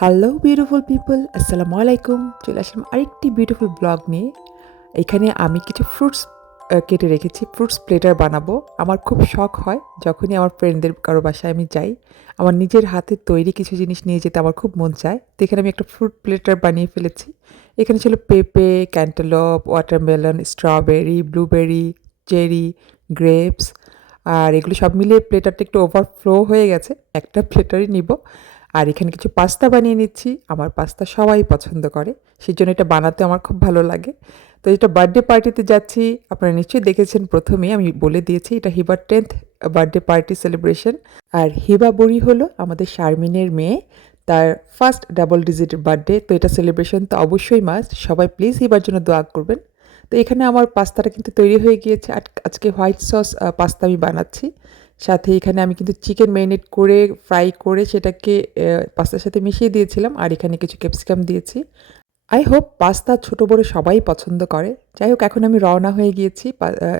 Hello beautiful people, আসসালামু আলাইকুম। চলে আসলাম আরেকটি বিউটিফুল ব্লগ নিয়ে। এখানে আমি কিছু ফ্রুটস কেটে রেখেছি, ফ্রুটস প্লেটার বানাবো। আমার খুব শখ হয় যখনই আমার ফ্রেন্ডদের কারো বাসায় আমি যাই, আমার নিজের হাতে তৈরি কিছু জিনিস নিয়ে যেতে আমার খুব মন চায়। তো এখানে আমি একটা ফ্রুট প্লেটার বানিয়ে ফেলেছি। এখানে ছিল পেঁপে, cantaloupe, watermelon, strawberry, blueberry, cherry, grapes. আর এগুলো সব মিলিয়ে প্লেটারটা একটু ওভারফ্লো হয়ে গেছে, একটা প্লেটারই নিব। আর এখানে কিছু পাস্তা বানিয়ে নিচ্ছি। আমার পাস্তা সবাই পছন্দ করে, সেজন্য এটা বানাতে আমার খুব ভালো লাগে। তো এটা বার্থডে পার্টিতে যাচ্ছি। আপনারা নিশ্চয়ই দেখেছেন, প্রথমেই আমি বলে দিয়েছি এটা হিবার 10th বার্থডে পার্টি সেলিব্রেশন। আর হিবা বুড়ি হলো আমাদের শারমিনের মেয়ে, তার ফার্স্ট ডাবল ডিজিট বার্থডে। তো এটা সেলিব্রেশন তো অবশ্যই মাস্ট। সবাই প্লিজ হিবার জন্য দোয়া করবেন। তো এখানে আমার পাস্তাটা কিন্তু তৈরি হয়ে গিয়েছে। আজকে হোয়াইট সস পাস্তা আমি বানাচ্ছি। সাথে এখানে আমি কিন্তু চিকেন ম্যারিনেট করে ফ্রাই করে সেটাকে পাস্তার সাথে মিশিয়ে দিয়েছিলাম। আর এখানে কিছু ক্যাপসিকাম দিয়েছি। আই হোপ পাস্তা ছোট বড় সবাই পছন্দ করে। যাই হোক, এখন আমি রওনা হয়ে গিয়েছি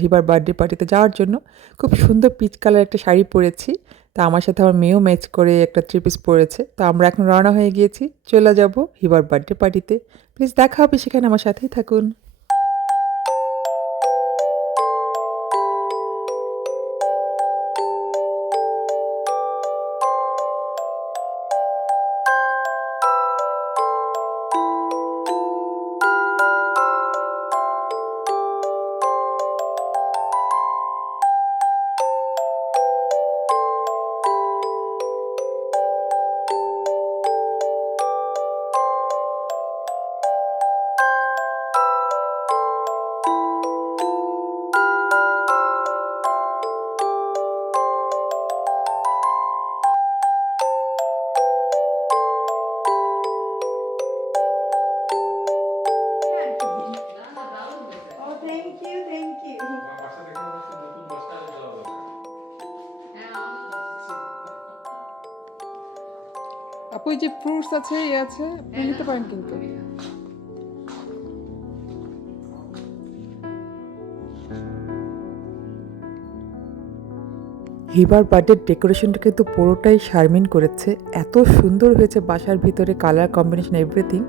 হিবার বার্থডে পার্টিতে যাওয়ার জন্য। খুব সুন্দর পিচ কালার একটা শাড়ি পরেছি। তা আমার সাথে আমার মেয়েও ম্যাচ করে একটা থ্রি পিস পরেছে। তো আমরা এখন রওনা হয়ে গিয়েছি, চলে যাব হিবার বার্থডে পার্টিতে। প্লিজ দেখা হবে সেখানে, আমার সাথেই থাকুন। Oh, thank you, thank you. আপু, এই যে ফ্রুটস আছে, আছে, আপনি নিতে পারেন কিন্তু। হিবার বার্থডে ডেকোরেশনটা কিন্তু পুরোটাই শারমিন করেছে। এত সুন্দর হয়েছে বাসার ভিতরে, কালার কম্বিনেশন এভরিথিং।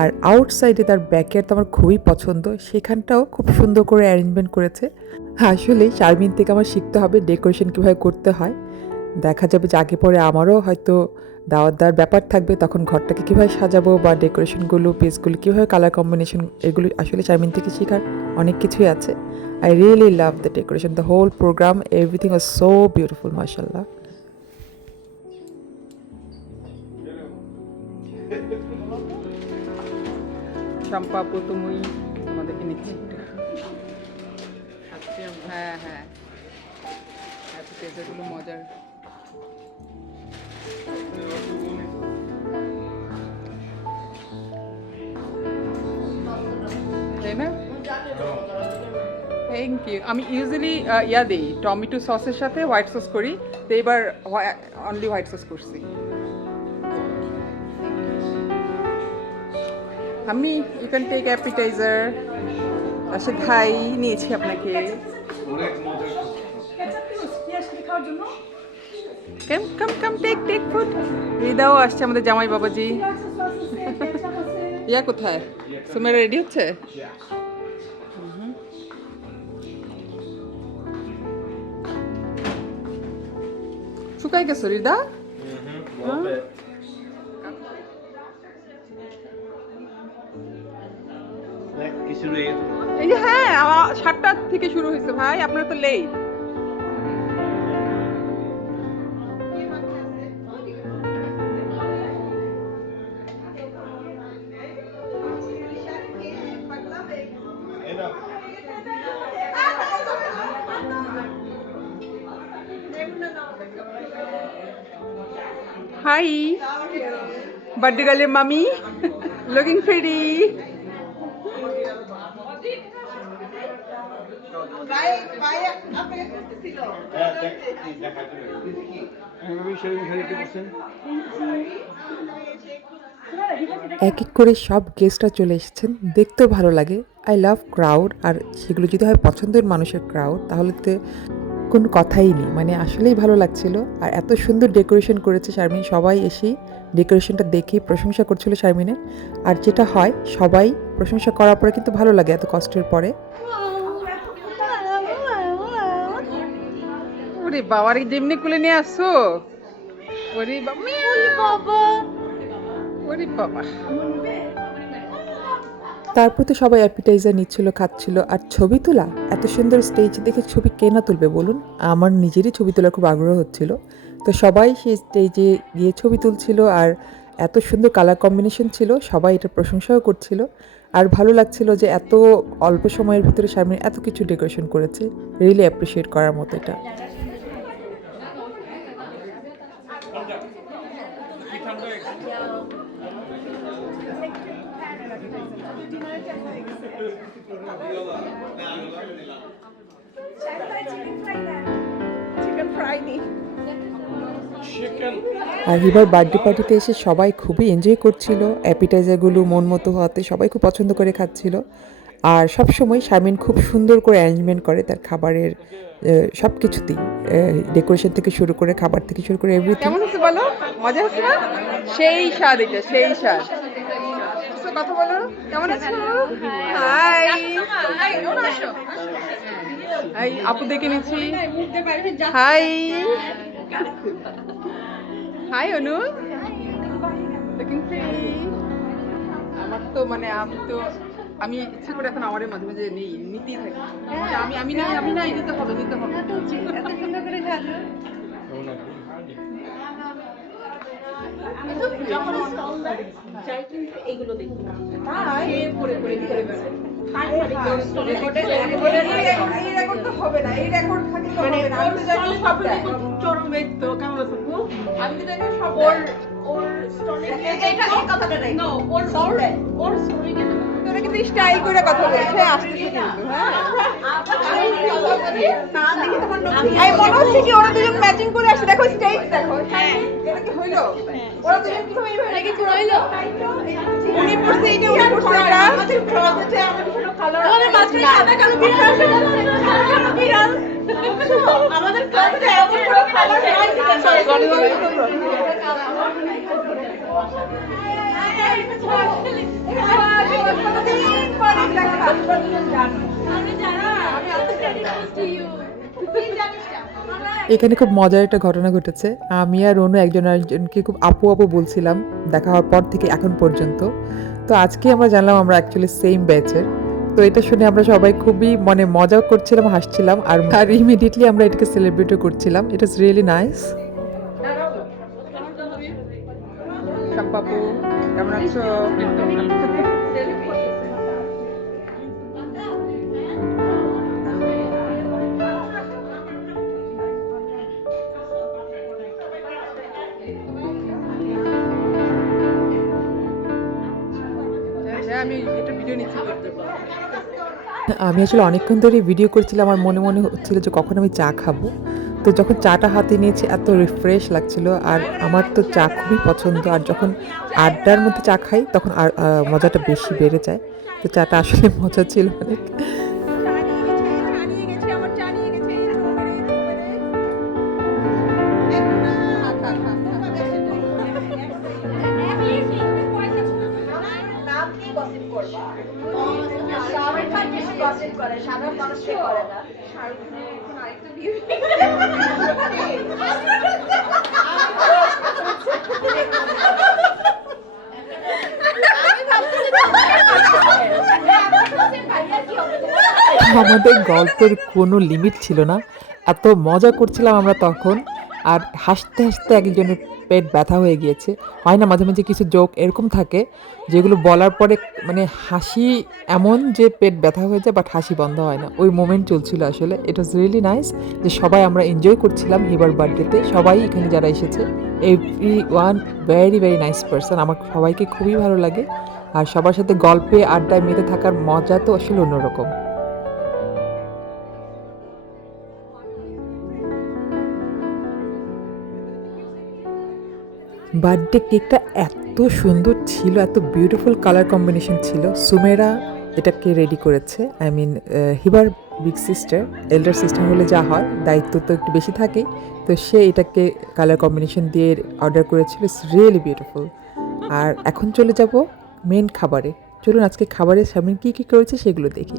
আর আউটসাইডে তার ব্যাকয়ার্ড তো আমার খুবই পছন্দ, সেখানটাও খুব সুন্দর করে অ্যারেঞ্জমেন্ট করেছে। আসলে শারমিন থেকে আমার শিখতে হবে ডেকোরেশন কীভাবে করতে হয়। দেখা যাবে যে আগে পরে আমারও হয়তো দাওয়াত দেওয়ার ব্যাপার থাকবে, তখন ঘরটাকে কীভাবে সাজাবো বা ডেকোরেশনগুলো পেজগুলো কীভাবে কালার কম্বিনেশন, এগুলো আসলে শারমিন থেকে শেখার অনেক কিছুই আছে। I really love the decoration, the whole program, everything was so beautiful, মাশাল্লাহ। চম্পা আপু, তুমি আমাদেরকে নিচ্ছি। হ্যাঁ হ্যাঁ, অ্যাপিটাইজারগুলো মজার। তাই না? Thank you. আমি ইউজুয়ালি ইয়া দিই, টমেটো সসের সাথে হোয়াইট সস করি, তো এবার অনলি হোয়াইট সস করছি। আমি ইউ ক্যান টেক অ্যাপিটাইজার। আসে ধাই নিয়েছি আপনাকে। কাম কাম কাম, টেক টেক ফুড। হৃদাও আসছে, আমাদের জামাই বাবাজি। ইয়া কোথায়? সুমেরা রেডি হচ্ছে? শুকাই গেছো হৃদা? এই যে হ্যাঁ, আমার 7টা থেকে শুরু হয়েছে ভাই, আপনার তো লেট। হাই বার্থডে গার্লের মামি, লুকিং প্রিটি। এক এক করে সব গেস্টরা চলে এসেছেন, দেখতেও ভালো লাগে। I love crowd. আর সেগুলো যদি হয় পছন্দের মানুষের ক্রাউড, তাহলে তো কোনো কথাই নেই, মানে আসলেই ভালো লাগছিল। আর এত সুন্দর ডেকোরেশন করেছে শারমিন, সবাই এসেই ডেকোরেশনটা দেখে প্রশংসা করছিল শারমিনের। আর যেটা হয়, সবাই প্রশংসা করার পরে কিন্তু ভালো লাগে এত কষ্টের পরে। ওরে বাবার যেমনি কুলে নিয়ে আসছো, ওরে বাবা, ওরে বাবা। তারপর তো সবাই অ্যাপিটাইজার নিচ্ছিল, খাচ্ছিল। আর ছবি তোলা, এত সুন্দর স্টেজ দেখে ছবি কে না তুলবে বলুন? আমার নিজেরই ছবি তোলার খুব আগ্রহ হচ্ছিল। তো সবাই সেই স্টেজে গিয়ে ছবি তুলছিল, আর এত সুন্দর কালার কম্বিনেশন ছিল, সবাই এটা প্রশংসাও করছিল। আর ভালো লাগছিল যে এত অল্প সময়ের ভিতরে শারমিন এত কিছু ডেকোরেশন করেছে। রিয়েলি অ্যাপ্রিসিয়েট করার মতো এটা। চিকেন ফ্রাই নেই। আর হিবার বার্থডে পার্টিতে এসে সবাই খুবই এনজয় করছিল। অ্যাপিটাইজারগুলো মন মতো হওয়াতে সবাই খুব পছন্দ করে খাচ্ছিল। আর সব সময় শারমিন খুব সুন্দর করে অ্যারেঞ্জমেন্ট করে তার খাবারের সব কিছুতেই, ডেকোরেশন থেকে শুরু করে, খাবার থেকে শুরু করে এভরিথিং। কেমন হচ্ছে বলো? মজা হচ্ছে না? সেই স্বাদ, এটা সেই স্বাদ। তো কথা বলো, কেমন আছো? হাই হাই, আপু দেখে নিচ্ছি। হাই হাই অনু, লুকিং প্রিটি। আমার তো মানে আমি ইচ্ছা করে এখন আমাদের মাঝে মাঝে নেই, নিতেই থাকি। আমি নাই, নিতে হবে। এত সুন্দর করে সাজো। যখন স্টল দেয়, যাই কিন্তু এগুলো দেখি। খেয়ে পরে ভিতরে বেরোয়। এই রেকর্ড তো হবে না, এই রেকর্ড থাকলে তো মানে হবে না। ওর আমি তো জানি স্টলে সব সব দেয়। চরম ব্যক্ত কেমন আছে আপু? আমি তো জানি সব ওর দেয়। ওর স্টলে এটা এই কথাটা নাই। নো ওর ওর স্টলে কিন্তু তোরা কিন্তু স্টাইল করে কথা বলছে, আসতেছে কিন্তু। হ্যাঁ, এই মনে হচ্ছে কি ওরা দুজন ম্যাচিং করে আসছে। দেখো স্টেজ দেখো। হ্যাঁ, এটা কি হইলো? ওরা দুজন কিভাবে এইভাবে কি হইলো? উনি পড়ছে এইটা, উনি পড়ছে এটা। আমাদের ক্লোজেটে আমাদের কোনো কালার আমাদের মাঝখানে সাদা কালো বিড়াল আছে, সাদা কালো বিড়াল। আমাদের ক্লোজেটে এমন কোনো কালার নাই। এখানে খুব মজার একটা ঘটনা ঘটেছে। আমি আর অনু একজন আরেকজনকে খুব আপু আপু বলছিলাম দেখা হওয়ার পর থেকে এখন পর্যন্ত। তো আজকে আমরা জানলাম আমরা অ্যাকচুয়ালি সেম ব্যাচের। তো এটা শুনে আমরা সবাই খুবই মজা করছিলাম, হাসছিলাম। আর ইমিডিয়েটলি আমরা এটাকে সেলিব্রেটও করছিলাম। It is really nice. শাম্পাপু, কেমন আছো? আমি এটা ভিডিও নিচ্ছি। আমি আসলে অনেকক্ষণ ধরে ভিডিও করছিলাম, আর মনে মনে হচ্ছিল যে কখন আমি চা খাবো। তো যখন চাটা হাতে নিয়েছি এত রিফ্রেশ লাগছিল। আর আমার তো চা খুবই পছন্দ, আর যখন আড্ডার মধ্যে চা খাই তখন আর মজাটা বেশি বেড়ে যায়। তো চাটা আসলে মজা ছিল অনেক। সাধারণ মানুষকে করে না। আমাদের গল্পের কোনো লিমিট ছিল না, এত মজা করছিলাম আমরা তখন। আর হাসতে হাসতে একজনের পেট ব্যথা হয়ে গিয়েছে। হয় না মাঝে মাঝে কিছু জোক এরকম থাকে যেগুলো বলার পরে মানে হাসি এমন যে পেট ব্যথা হয়ে যায়, বাট হাসি বন্ধ হয় না। ওই মোমেন্ট চলছিল আসলে। ইট ওয়াজ রিয়েলি নাইস যে সবাই আমরা এনজয় করছিলাম হিবার বার্থডেতে। সবাই এখানে যারা এসেছে, every one very very nice person. আমার সবাইকে খুবই ভালো লাগে। আর সবার সাথে গল্পে আড্ডায় মেতে থাকার মজা তো আসলে অন্যরকম। বার্থডে কেকটা এত সুন্দর ছিল, এত বিউটিফুল কালার কম্বিনেশন ছিল। সুমেরা এটাকে রেডি করেছে, আই মিন হিবার বিগ সিস্টার, এল্ডার সিস্টার হলে যা হয়, দায়িত্ব তো একটু বেশি থাকে, তো সে এটাকে কালার কম্বিনেশন দিয়ে অর্ডার করেছিল। It's really beautiful. আর এখন চলে যাব মেন খাবারে। চলুন আজকে খাবারে শারমিন কী কী করেছে সেগুলো দেখি।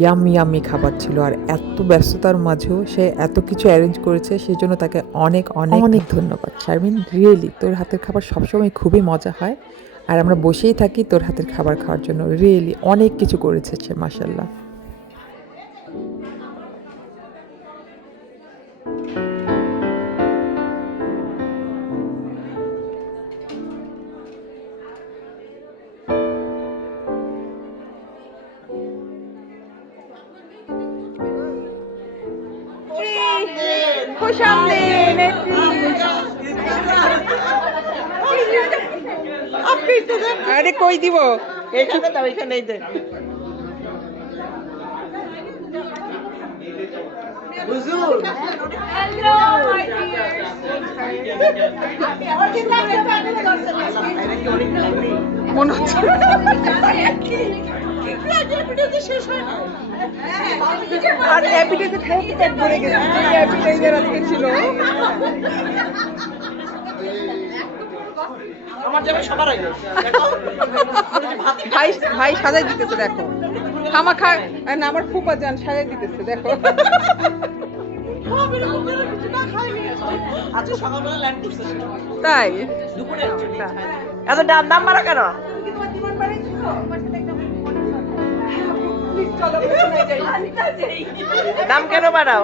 ইয়াম্মি ইয়াম্মি খাবার ছিল, আর এত ব্যস্ততার মাঝেও সে এত কিছু অ্যারেঞ্জ করেছে, সেই জন্য তাকে অনেক অনেক অনেক ধন্যবাদ শারমিন। রিয়েলি তোর হাতের খাবার সবসময় খুবই মজা হয়, আর আমরা বসেই থাকি তোর হাতের খাবার খাওয়ার জন্য। রিয়েলি অনেক কিছু করেছে সে, মাশাল্লাহ। আরে কই দিব এখানে দাও, এখানেই দে। হুজুর মনে হচ্ছে আর অ্যাপিটাইজার খাইতে পেট ভরে গেছে। অ্যাপিটাইজার আজকে ছিল। আমার যাবে সবার আগে। ভাই ভাই সাজাই দিতেছে দেখো। খামাখা না, আমার ফুপা জান সাজাই দিতেছে দেখো। আজকে সকালবেলা ল্যান্ড করছে, তাই দুপুরে এত দাম মারা কেন? দাম কেন বাড়াও?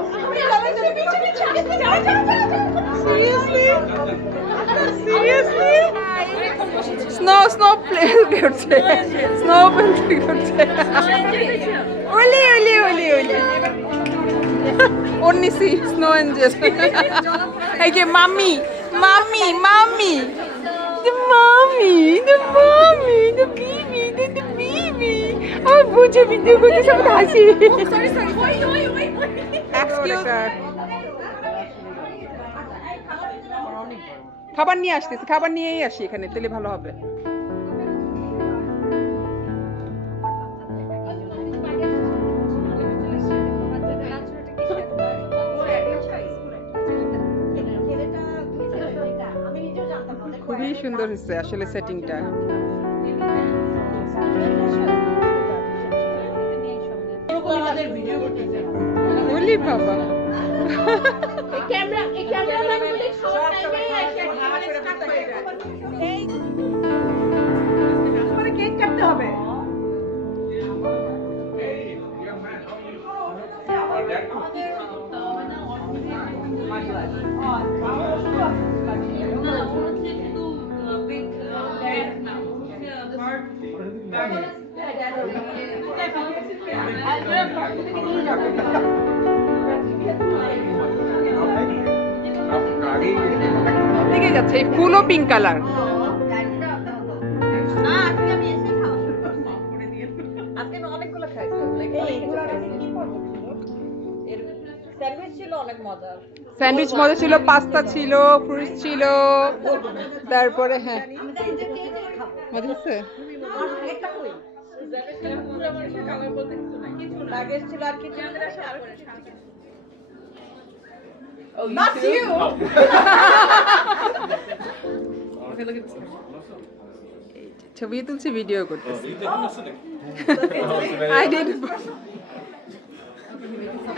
স্নো প্লেন করছে, স্নো প্লেন করছে। ওলি ওলি ওলি ওলি ওনিসি স্নো এঞ্জেল। এই যে mummy mummy mummy, the mommy, the mommy, the baby, the baby. আর বুঝে ভিডিও করতে সব হাসি। Excuse me. খাবার নিয়ে আসতেছি, খাবার নিয়েই আসি এখানে, তাহলে ভালো হবে। খুবই সুন্দর হচ্ছে আসলে সেটিংটা। বলি বাবা কেক কাটতে হবে। ঠিক আছে, এই ফুলও পিঙ্ক কালার। স্যান্ডউইচ মজা ছিল, পাস্তা ছিল, ফ্রুটস ছিল, তারপরে হ্যাঁ মজা হচ্ছে। ছবি তুলছি, ভিডিও করতেছি।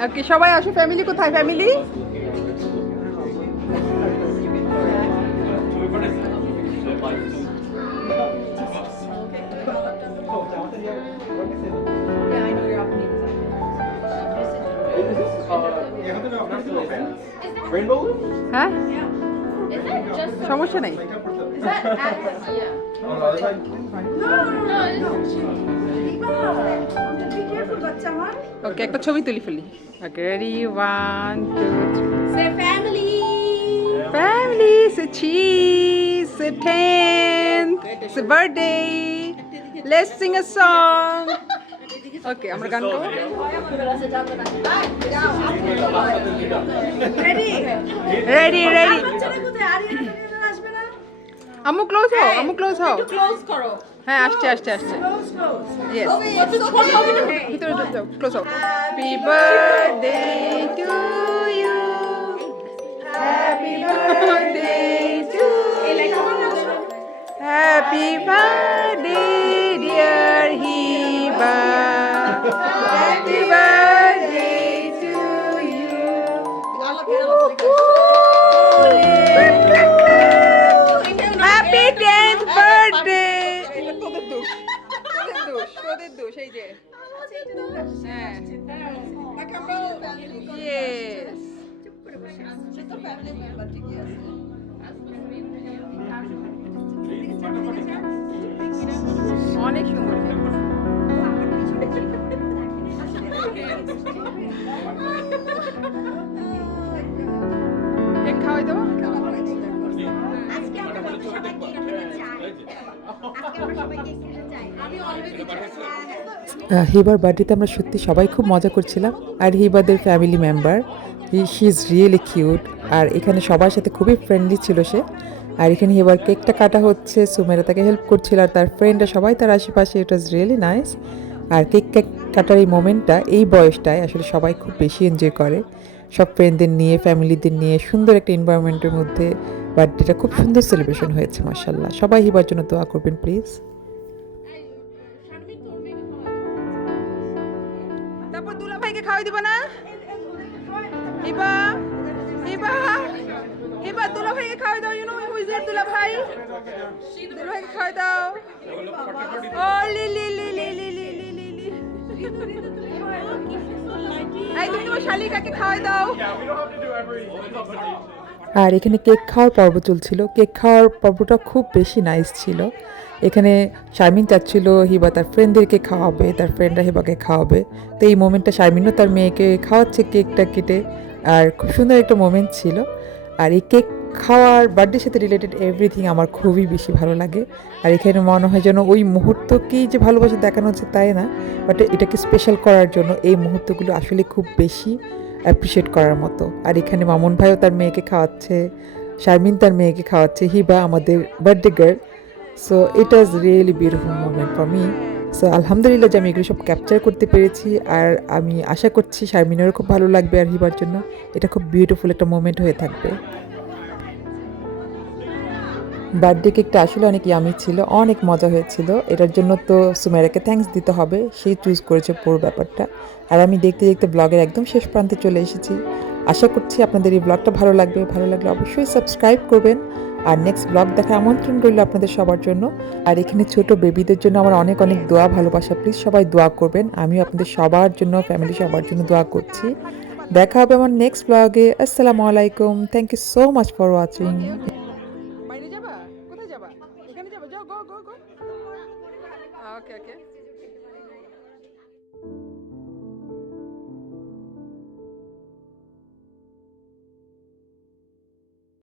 ওকে, সবাই আসো। ফ্যামিলি কোথায়? ফ্যামিলি হ্যাঁ, সমস্যা নেই। ওকে, একটা ছবি তুলি ফেলি। ওকে, ready, 1 2 3। Say family. Family, say cheese, say 10th, say birthday. Let's sing a song. Okay, আমরা গান গাবো। Ready? Ready, ready. আম্মু ক্লোজ হও, আম্মু ক্লোজ হও। Close করো। হ্যাঁ আসছে আসছে আসছে ইয়েস ভিতরে যাও close up happy birthday to you happy birthday to happy birthday dear Hiba happy birthday to you happy 10th birthday তোদের দোষ তোদের দোষ এই যে হ্যাঁ ইয়েস অনেক সুন্দর কেক খাওয়াই দেবো হিবার বার্থডেতে আমরা সত্যি সবাই খুব মজা করছিলাম আর হিবাদের family member she is really cute আর এখানে সবার সাথে খুবই ফ্রেন্ডলি ছিল সে আর এখানে হিবার কেকটা কাটা হচ্ছে সুমেরা তাকে হেল্প করছিল আর তার ফ্রেন্ডরা সবাই তার আশেপাশে ইট ওয়াজ রিয়েলি নাইস আর কেক কাটার এই মোমেন্টটা এই বয়সটায় আসলে সবাই খুব বেশি এনজয় করে সব ফ্রেন্ডদের নিয়ে ফ্যামিলিদের নিয়ে সুন্দর একটা এনভায়রনমেন্টের মধ্যে বার্থডেটা খুব সুন্দর সেলিব্রেশন হয়েছে মাশাআল্লাহ সবাই হিবার জন্য দোয়া করবেন প্লিজ তারপর দুলা ভাইকে খাওয়াই দিব না হিবা হিবা হিবা দুলা ভাইকে খাওয়াই দাও you know who is your দুলা ভাই দুলা ভাইকে খাওয়াই দাও ও লিলি লিলি লিলি লিলি এই তুমি তোমার শালিকাকে খাওয়াই দাও আর এখানে কেক খাওয়ার পর্ব চলছিল কেক খাওয়ার পর্বটা খুব বেশি নাইস ছিল এখানে শারমিন চাচ্ছিল হিবা তার ফ্রেন্ডদেরকে খাওয়াবে তার ফ্রেন্ডরা হিবাকে খাওয়াবে তো এই মোমেন্টটা শারমিনও তার মেয়েকে খাওয়াচ্ছে কেকটা কেটে আর খুব সুন্দর একটা মোমেন্ট ছিল আর এই কেক খাওয়ার বার্থডের সাথে রিলেটেড এভরিথিং আমার খুবই বেশি ভালো লাগে আর এখানে মনে হয় যেন ওই মুহূর্তকেই যে ভালোবাসা দেখানো হচ্ছে তাই না বাট এটাকে স্পেশাল করার জন্য এই মুহূর্তগুলো আসলে খুব বেশি অ্যাপ্রিসিয়েট করার মতো আর এখানে মামুন ভাইও তার মেয়েকে খাওয়াচ্ছে শারমিন তার মেয়েকে খাওয়াচ্ছে হিবা আমাদের birthday girl so it was really beautiful moment for me so আলহামদুলিল্লাহ যে আমি এগুলো সব ক্যাপচার করতে পেরেছি আর আমি আশা করছি শারমিনেরও খুব ভালো লাগবে আর হিবার জন্য এটা খুব বিউটিফুল একটা মোমেন্ট হয়ে থাকবে বার্থডে কেকটা আসলে অনেক ইয়ামি ছিল অনেক মজা হয়েছিল এটার জন্য তো সুমেরাকে থ্যাঙ্কস দিতে হবে সেই চুজ করেছে পুরো ব্যাপারটা আর আমি দেখতে দেখতে ব্লগের একদম শেষ প্রান্তে চলে এসেছি আশা করছি আপনাদের এই ব্লগটা ভালো লাগবে ভালো লাগলে অবশ্যই সাবস্ক্রাইব করবেন আর নেক্সট ব্লগ দেখার আমন্ত্রণ রইল আপনাদের সবার জন্য আর এখানে ছোট বেবিদের জন্য আমার অনেক অনেক দোয়া ভালোবাসা প্লিজ সবাই দোয়া করবেন আমিও আপনাদের সবার জন্য ফ্যামিলি সবার জন্য দোয়া করছি দেখা হবে আমার নেক্সট ব্লগে আসসালামু আলাইকুম thank you so much for watching বাইরে যাবা কোথায় যাবা এখানে যাবা যাও গো গো গো ওকে ওকে